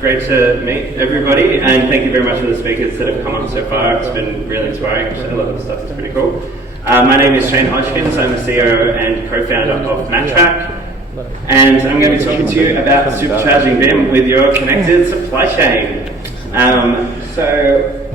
Great to meet everybody, and thank you very much for the speakers that have come up so far. It's been really inspiring. Actually, a lot of the stuff is pretty cool. My name is Hodgkins. I'm the CEO and co-founder of Matrak, and I'm going to be talking to you about supercharging BIM with your connected supply chain. So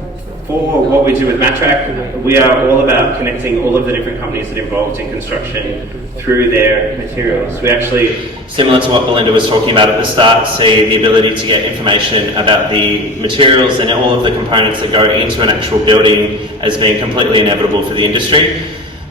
for what we do with Matrak, we are all about connecting all of the different companies that are involved in construction through their materials. We actually, similar to what Belinda was talking about at the start, see the ability to get information about the materials and all of the components that go into an actual building as being completely inevitable for the industry.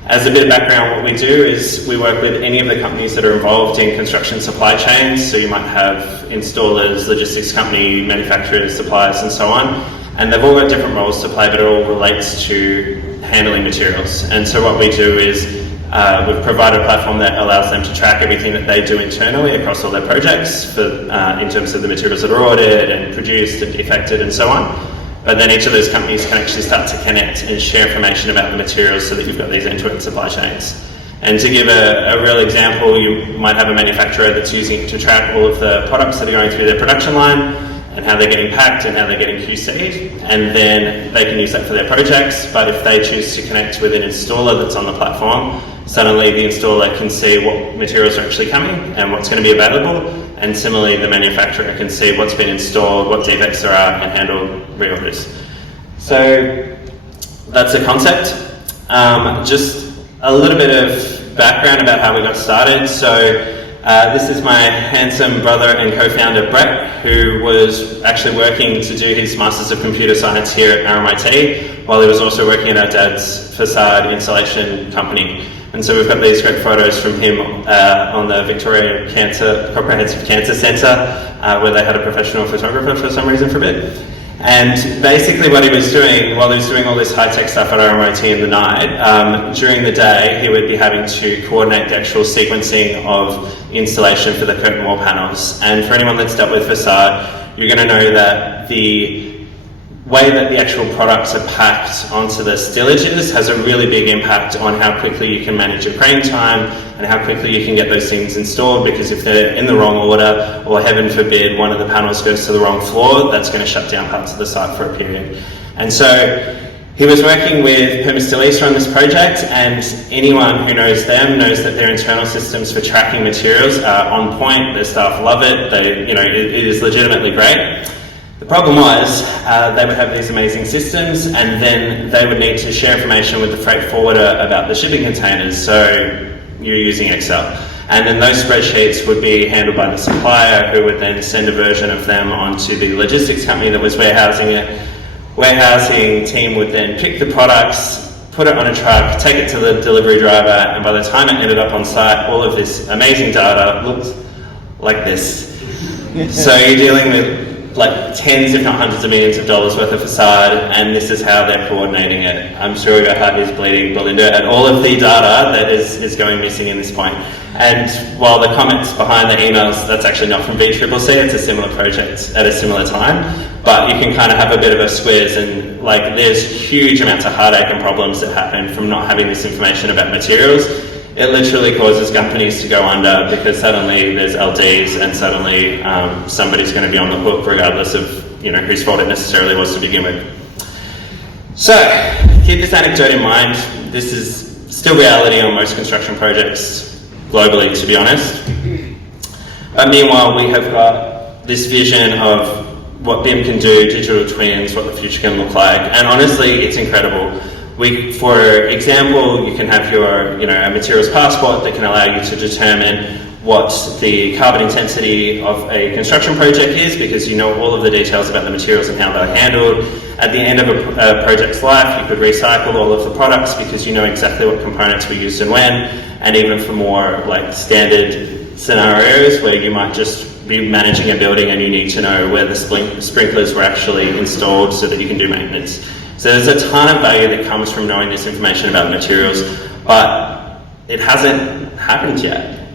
As a bit of background, what we do is we work with any of the companies that are involved in construction supply chains. So you might have installers, logistics company, manufacturers, suppliers, and so on. And they've all got different roles to play, but it all relates to handling materials. And so what we do is we've provided a platform that allows them to track everything that they do internally across all their projects for, in terms of the materials that are ordered and produced and defected and so on. But then each of those companies can actually start to connect and share information about the materials so that you've got these end-to-end supply chains. And to give a real example, you might have a manufacturer that's using it to track all of the products that are going through their production line and how they're getting packed and how they're getting QC'd, and then they can use that for their projects. But if they choose to connect with an installer that's on the platform, suddenly the installer can see what materials are actually coming and what's going to be available, and similarly the manufacturer can see what's been installed, what defects there are, and handle reorders. So that's the concept. Just a little bit of background about how we got started. So this is my handsome brother and co-founder Brett, who was actually working to do his Masters of Computer Science here at RMIT, while he was also working at our dad's facade installation company. And so we've got these great photos from him on the Victorian Comprehensive Cancer Centre, where they had a professional photographer for some reason for a bit. And basically what he was doing, while he was doing all this high-tech stuff at RMIT in the night, during the day he would be having to coordinate the actual sequencing of installation for the curtain wall panels. And for anyone that's dealt with facade, you're going to know that the way that the actual products are packed onto the stillages has a really big impact on how quickly you can manage your crane time and how quickly you can get those things installed, because if they're in the wrong order, or heaven forbid one of the panels goes to the wrong floor, that's going to shut down parts of the site for a period. And so he was working with Permistilisa on this project, and anyone who knows them knows that their internal systems for tracking materials are on point. Their staff love it. It is legitimately great. The problem was they would have these amazing systems, and then they would need to share information with the freight forwarder about the shipping containers. So you're using Excel. And then those spreadsheets would be handled by the supplier, who would then send a version of them onto the logistics company that was warehousing it. Warehousing team would then pick the products, put it on a truck, take it to the delivery driver, and by the time it ended up on site, all of this amazing data looked like this. So you're dealing with like tens, if not hundreds of millions of dollars worth of facade, and this is how they're coordinating it. I'm sure your heart is bleeding, Belinda, at all of the data that is going missing in this point. And while the comments behind the emails, that's actually not from VCCC, it's a similar project at a similar time, but you can kind of have a bit of a squiz, and like there's huge amounts of heartache and problems that happen from not having this information about materials. It literally causes companies to go under, because suddenly there's LDs and suddenly somebody's going to be on the hook regardless of whose fault it necessarily was to begin with. So keep this anecdote in mind. This is still reality on most construction projects globally, to be honest. But meanwhile, we have got this vision of what BIM can do, digital twins, what the future can look like, and honestly, it's incredible. For example, you can have your, a materials passport that can allow you to determine what the carbon intensity of a construction project is, because you know all of the details about the materials and how they're handled. At the end of a project's life, you could recycle all of the products because you know exactly what components were used and when. And even for more like standard scenarios where you might just be managing a building and you need to know where the sprinklers were actually installed so that you can do maintenance. So there's a ton of value that comes from knowing this information about materials, but it hasn't happened yet.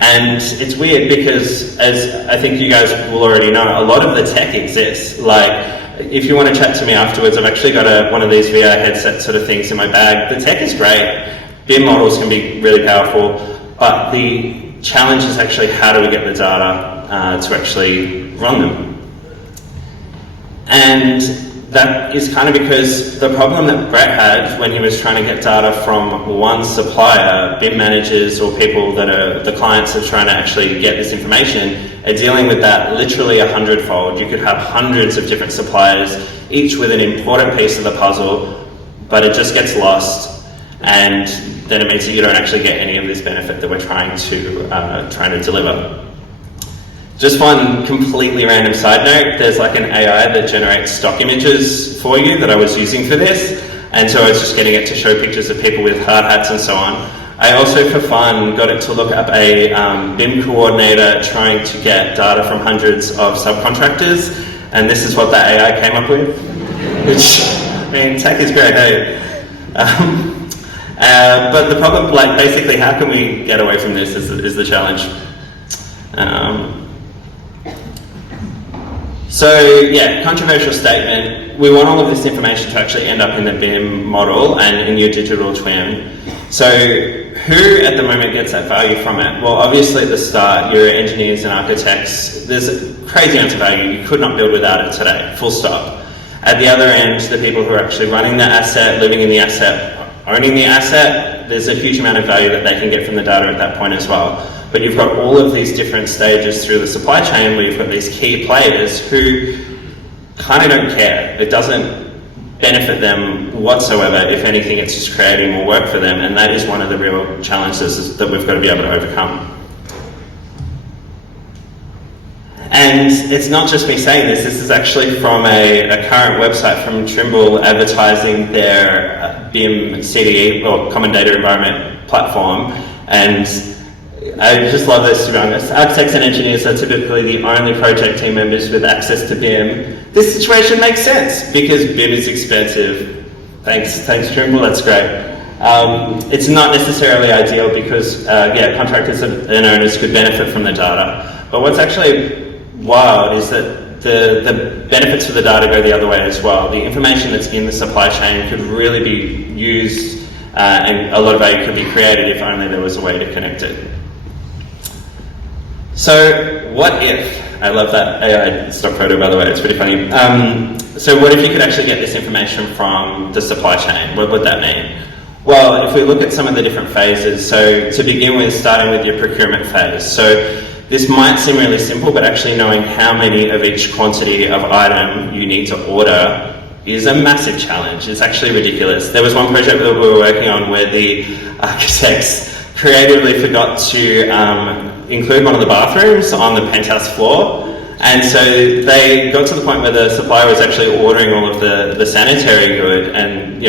And it's weird because, as I think you guys will already know, a lot of the tech exists. Like, if you want to chat to me afterwards, I've actually got one of these VR headset sort of things in my bag. The tech is great. BIM models can be really powerful, but the challenge is actually how do we get the data to actually run them. And that is kind of because the problem that Brett had when he was trying to get data from one supplier, BIM managers or people that are the clients are trying to actually get this information, are dealing with that literally 100-fold. You could have hundreds of different suppliers, each with an important piece of the puzzle, but it just gets lost, and then it means that you don't actually get any of this benefit that we're trying to deliver. Just one completely random side note, there's like an AI that generates stock images for you that I was using for this, and so I was just getting it to show pictures of people with hard hats and so on. I also, for fun, got it to look up a BIM coordinator trying to get data from hundreds of subcontractors, and this is what that AI came up with, which, I mean, tech is great, hey? But the problem, like, basically, how can we get away from this is the challenge. So yeah, controversial statement. We want all of this information to actually end up in the BIM model and in your digital twin. So who at the moment gets that value from it? Well, obviously at the start, your engineers and architects, there's crazy amounts of value you could not build without it today, full stop. At the other end, the people who are actually running the asset, living in the asset, owning the asset, there's a huge amount of value that they can get from the data at that point as well. But you've got all of these different stages through the supply chain where you've got these key players who kind of don't care. It doesn't benefit them whatsoever. If anything, it's just creating more work for them, and that is one of the real challenges that we've got to be able to overcome. And it's not just me saying this is actually from a current website from Trimble advertising their BIM CDE, or Common Data Environment platform, and I just love this, to be honest. Architects and engineers are typically the only project team members with access to BIM. This situation makes sense because BIM is expensive. Thanks Trimble, that's great. It's not necessarily ideal because contractors and owners could benefit from the data. But what's actually wild is that the benefits for the data go the other way as well. The information that's in the supply chain could really be used and a lot of value could be created if only there was a way to connect it. So what if, I love that AI stock photo by the way, it's pretty funny. So what if you could actually get this information from the supply chain? What would that mean? Well, if we look at some of the different phases, so to begin with, starting with your procurement phase. So this might seem really simple, but actually knowing how many of each quantity of item you need to order is a massive challenge. It's actually ridiculous. There was one project that we were working on where the architects creatively forgot to include one of the bathrooms on the penthouse floor, and so they got to the point where the supplier was actually ordering all of the sanitary good, and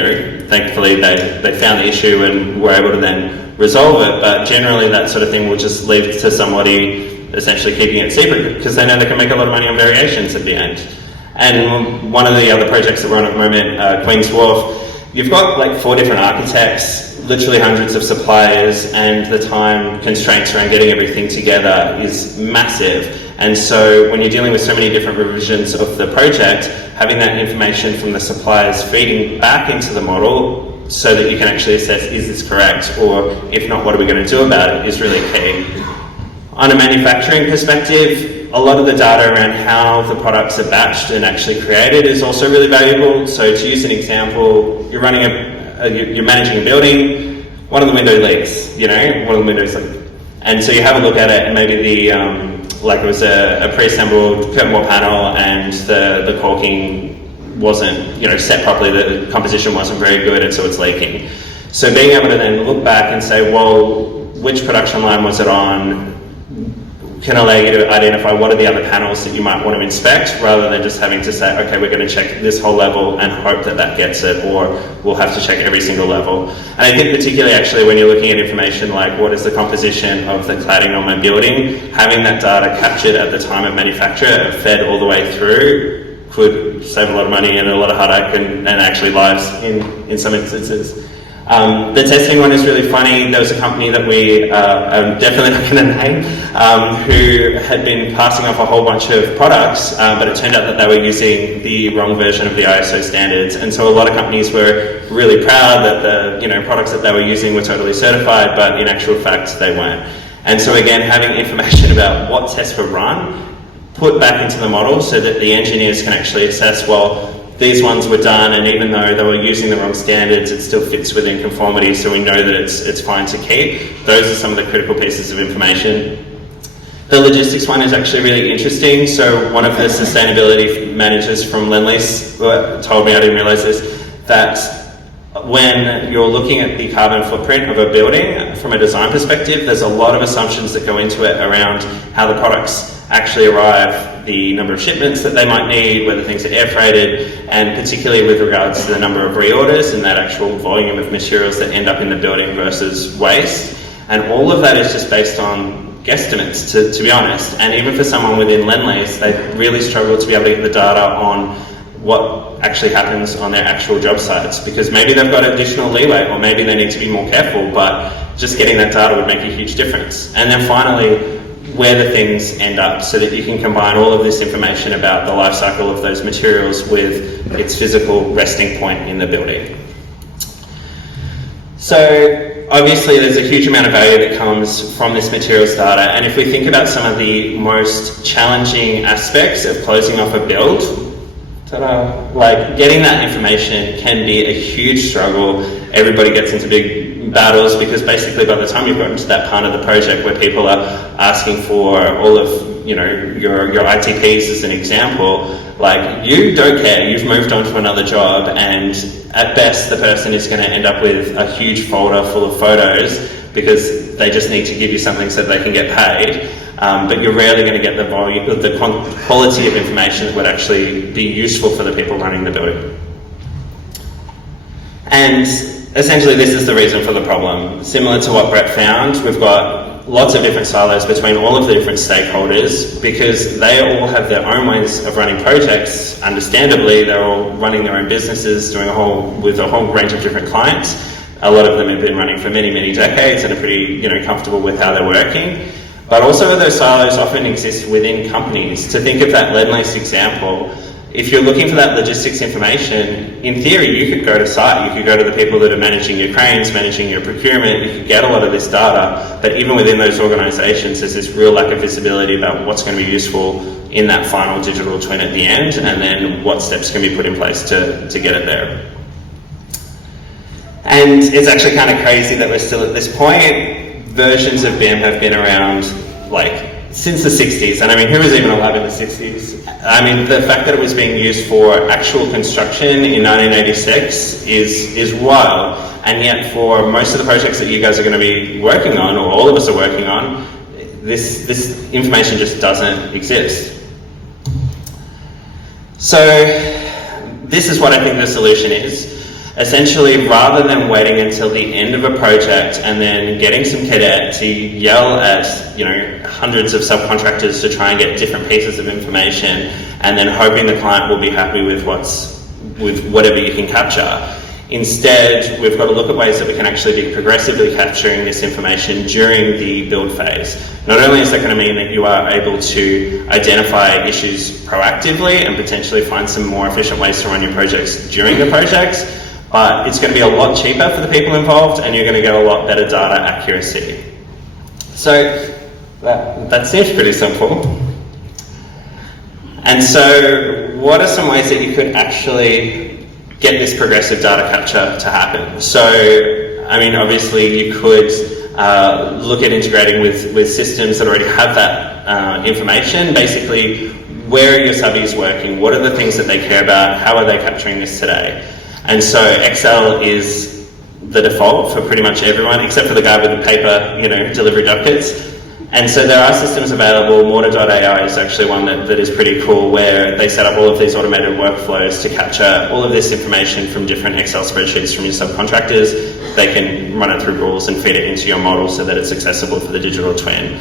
thankfully they found the issue and were able to then resolve it. But generally that sort of thing will just leave to somebody essentially keeping it secret because they know they can make a lot of money on variations at the end. And one of the other projects that we're on at the moment, Queen's Wharf, you've got like 4 different architects, literally hundreds of suppliers, and the time constraints around getting everything together is massive. And so when you're dealing with so many different revisions of the project, having that information from the suppliers feeding back into the model so that you can actually assess, is this correct? Or if not, what are we going to do about it, is really key. On a manufacturing perspective, a lot of the data around how the products are batched and actually created is also really valuable. So to use an example, you're managing a building, one of the window leaks, one of the windows leaks. And so you have a look at it, and maybe it was a pre-assembled curtain wall panel and the caulking wasn't, set properly, the composition wasn't very good, and so it's leaking. So being able to then look back and say, well, which production line was it on? Can allow you to identify what are the other panels that you might want to inspect, rather than just having to say, okay, we're going to check this whole level and hope that gets it, or we'll have to check every single level. And I think particularly actually when you're looking at information like what is the composition of the cladding on my building, having that data captured at the time of manufacture and fed all the way through could save a lot of money and a lot of heartache and actually lives in some instances. The testing one is really funny. There was a company that we definitely not going to name who had been passing off a whole bunch of products, but it turned out that they were using the wrong version of the ISO standards, and so a lot of companies were really proud that the products that they were using were totally certified, but in actual fact they weren't. And so again, having information about what tests were run put back into the model so that the engineers can actually assess, well, these ones were done, and even though they were using the wrong standards, it still fits within conformity, so we know that it's fine to keep. Those are some of the critical pieces of information. The logistics one is actually really interesting. So one of the sustainability managers from Lendlease told me, I didn't realise this, that when you're looking at the carbon footprint of a building from a design perspective, there's a lot of assumptions that go into it around how the products actually arrive, the number of shipments that they might need, whether things are air freighted, and particularly with regards to the number of reorders and that actual volume of materials that end up in the building versus waste. And all of that is just based on guesstimates, to be honest. And even for someone within Lendlease, they really struggle to be able to get the data on what actually happens on their actual job sites, because maybe they've got additional leeway, or maybe they need to be more careful, but just getting that data would make a huge difference. And then finally, where the things end up, so that you can combine all of this information about the life cycle of those materials with its physical resting point in the building. So obviously there's a huge amount of value that comes from this materials data, and if we think about some of the most challenging aspects of closing off a build, like getting that information can be a huge struggle. Everybody gets into big battles because basically by the time you've gotten to that part of the project where people are asking for all of your ITPs as an example, like you don't care, you've moved on to another job, and at best the person is going to end up with a huge folder full of photos because they just need to give you something so that they can get paid. But you're rarely going to get the volume, the quality of information that would actually be useful for the people running the building. And essentially this is the reason for the problem. Similar to what Brett found, we've got lots of different silos between all of the different stakeholders because they all have their own ways of running projects. Understandably, they're all running their own businesses, with a whole range of different clients. A lot of them have been running for many, many decades and are pretty comfortable with how they're working. But also those silos often exist within companies. To think of that Lendlease example, if you're looking for that logistics information, in theory you could go to site, you could go to the people that are managing your cranes, managing your procurement, you could get a lot of this data, but even within those organisations there's this real lack of visibility about what's going to be useful in that final digital twin at the end, and then what steps can be put in place to get it there. And it's actually kind of crazy that we're still at this point. Versions of BIM have been around since the 60s, and I mean, who was even alive in the 60s? I mean, the fact that it was being used for actual construction in 1986 is wild, and yet for most of the projects that you guys are going to be working on, or all of us are working on, this information just doesn't exist. So this is what I think the solution is. Essentially, rather than waiting until the end of a project and then getting some cadet to yell at hundreds of subcontractors to try and get different pieces of information, and then hoping the client will be happy with whatever you can capture. Instead, we've got to look at ways that we can actually be progressively capturing this information during the build phase. Not only is that going to mean that you are able to identify issues proactively and potentially find some more efficient ways to run your projects during the projects, but it's going to be a lot cheaper for the people involved, and you're going to get a lot better data accuracy. So that seems pretty simple. And so what are some ways that you could actually get this progressive data capture to happen? So, I mean, obviously you could look at integrating with systems that already have that information. Basically, where are your subbies working? What are the things that they care about? How are they capturing this today? And so Excel is the default for pretty much everyone, except for the guy with the paper, delivery dockets. And so there are systems available. Mortar.ai is actually one that is pretty cool, where they set up all of these automated workflows to capture all of this information from different Excel spreadsheets from your subcontractors. They can run it through rules and feed it into your model so that it's accessible for the digital twin.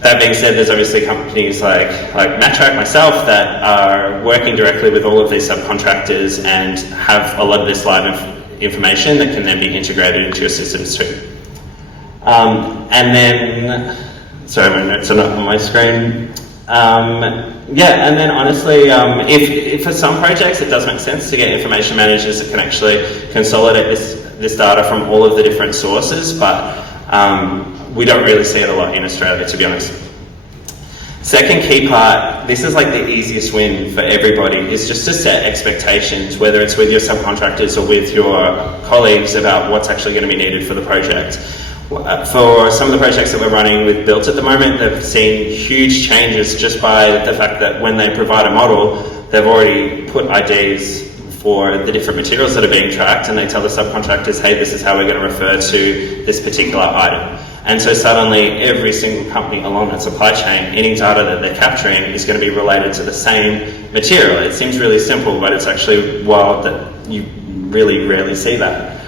That being said, there's obviously companies like Matrak, myself, that are working directly with all of these subcontractors and have a lot of this live information that can then be integrated into your systems too. And then, sorry, my notes are not on my screen. Yeah, and then honestly, if for some projects it does make sense to get information managers that can actually consolidate this data from all of the different sources, but we don't really see it a lot in Australia, to be honest. Second key part, this is like the easiest win for everybody, is just to set expectations, whether it's with your subcontractors or with your colleagues, about what's actually going to be needed for the project. For some of the projects that we're running with Built at the moment, they've seen huge changes just by the fact that when they provide a model, they've already put IDs for the different materials that are being tracked, and they tell the subcontractors, hey, this is how we're going to refer to this particular item. And so suddenly every single company along that supply chain, any data that they're capturing is going to be related to the same material. It seems really simple, but it's actually wild that you really rarely see that.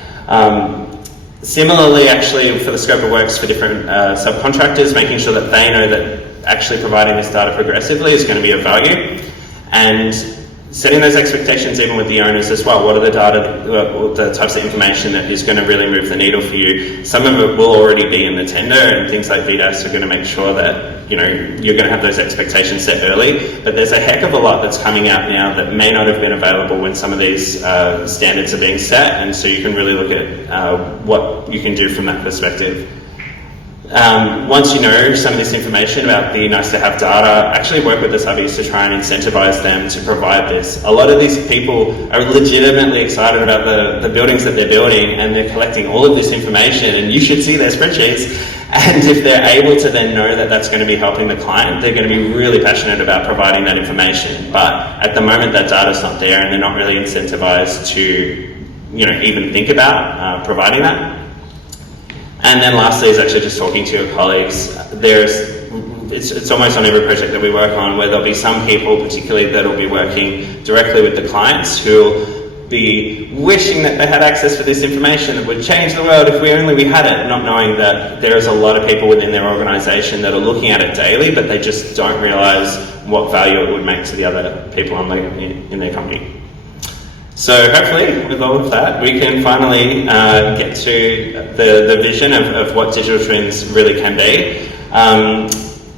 Similarly, actually, for the scope of works for different subcontractors, making sure that they know that actually providing this data progressively is going to be of value, and setting those expectations even with the owners as well. What are the data, the types of information that is going to really move the needle for you? Some of it will already be in the tender, and things like VDAS are going to make sure that you're going to have those expectations set early. But there's a heck of a lot that's coming out now that may not have been available when some of these standards are being set, and so you can really look at what you can do from that perspective. Once you know some of this information about the nice to have data, actually work with the subbies to try and incentivize them to provide this. A lot of these people are legitimately excited about the buildings that they're building, and they're collecting all of this information, and you should see their spreadsheets. And if they're able to then know that that's going to be helping the client, they're going to be really passionate about providing that information. But at the moment that data's not there, and they're not really incentivized to even think about providing that. And then lastly is actually just talking to your colleagues. It's almost on every project that we work on where there'll be some people particularly that will be working directly with the clients who'll be wishing that they had access to this information that would change the world if we had it, not knowing that there's a lot of people within their organisation that are looking at it daily, but they just don't realise what value it would make to the other people in their company. So hopefully, with all of that, we can finally get to the vision of what digital twins really can be.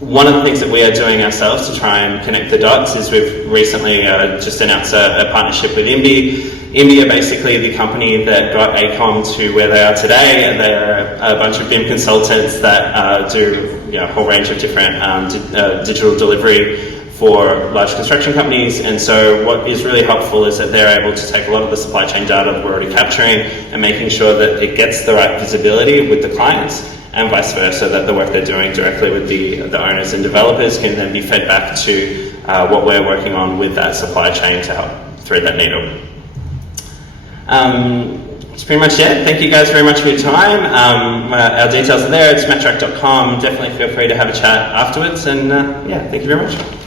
One of the things that we are doing ourselves to try and connect the dots is we've recently just announced a partnership with IMBI. IMBI are basically the company that got ACOM to where they are today, and they are a bunch of BIM consultants that do a whole range of different digital delivery for large construction companies. And so what is really helpful is that they're able to take a lot of the supply chain data that we're already capturing and making sure that it gets the right visibility with the clients, and vice versa, that the work they're doing directly with the owners and developers can then be fed back to what we're working on with that supply chain to help thread that needle. That's pretty much it. Thank you guys very much for your time. Our details are there. It's matrak.com. Definitely feel free to have a chat afterwards, and thank you very much.